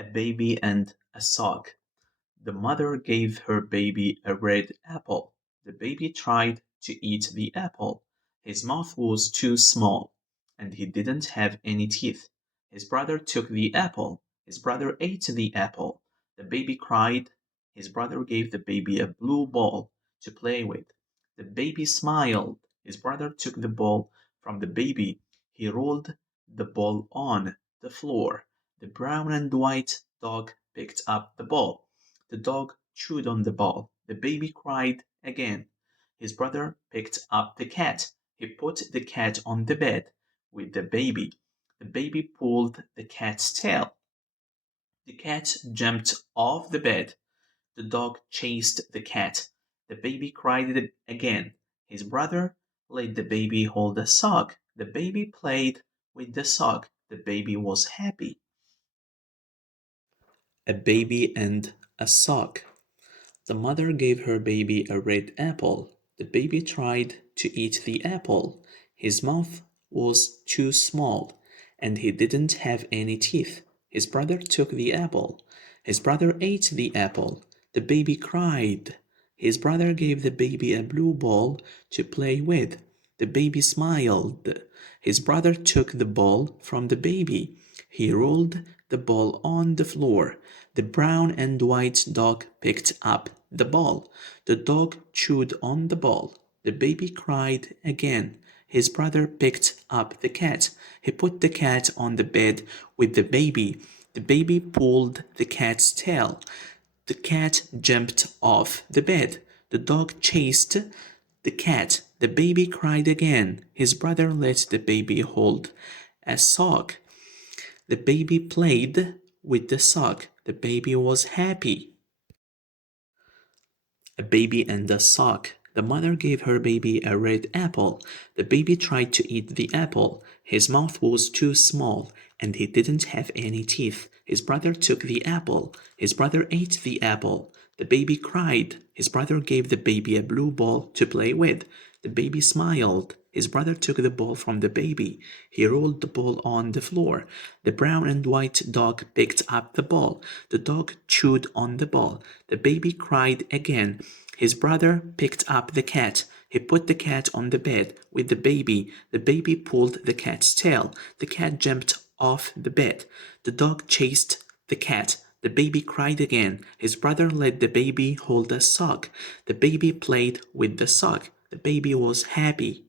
A baby and a sock. The mother gave her baby a red apple. The baby tried to eat the apple. His mouth was too small, and he didn't have any teeth. His brother took the apple. His brother ate the apple. The baby cried. His brother gave the baby a blue ball to play with. The baby smiled. His brother took the ball from the baby. He rolled the ball on the floor. The brown and white dog picked up the ball. The dog chewed on the ball. The baby cried again. His brother picked up the cat. He put the cat on the bed with the baby. The baby pulled the cat's tail. The cat jumped off the bed. The dog chased the cat. The baby cried again. His brother let the baby hold a sock. The baby played with the sock. The baby was happy. A baby and a sock. The mother gave her baby a red apple. The baby tried to eat the apple. His mouth was too small, and he didn't have any teeth. His brother took the apple. His brother ate the apple. The baby cried. His brother gave the baby a blue ball to play with. The baby smiled. His brother took the ball from the baby. He rolled the ball on the floor. The brown and white dog picked up the ball. The dog chewed on the ball. The baby cried again. His brother picked up the cat. He put the cat on the bed with the baby. The baby pulled the cat's tail. The cat jumped off the bed. The dog chased the cat. The baby cried again. His brother let the baby hold a sock. The baby played with the sock. The baby was happy. A baby and a sock. The mother gave her baby a red apple. The baby tried to eat the apple. His mouth was too small, and he didn't have any teeth. His brother took the apple. His brother ate the apple. The baby cried. His brother gave the baby a blue ball to play with. The baby smiled. His brother took the ball from the baby. He rolled the ball on the floor. The brown and white dog picked up the ball. The dog chewed on the ball. The baby cried again. His brother picked up the cat. He put the cat on the bed with the baby. The baby pulled the cat's tail. The cat jumped off the bed. The dog chased the cat. The baby cried again. His brother let the baby hold a sock. The baby played with the sock. The baby was happy.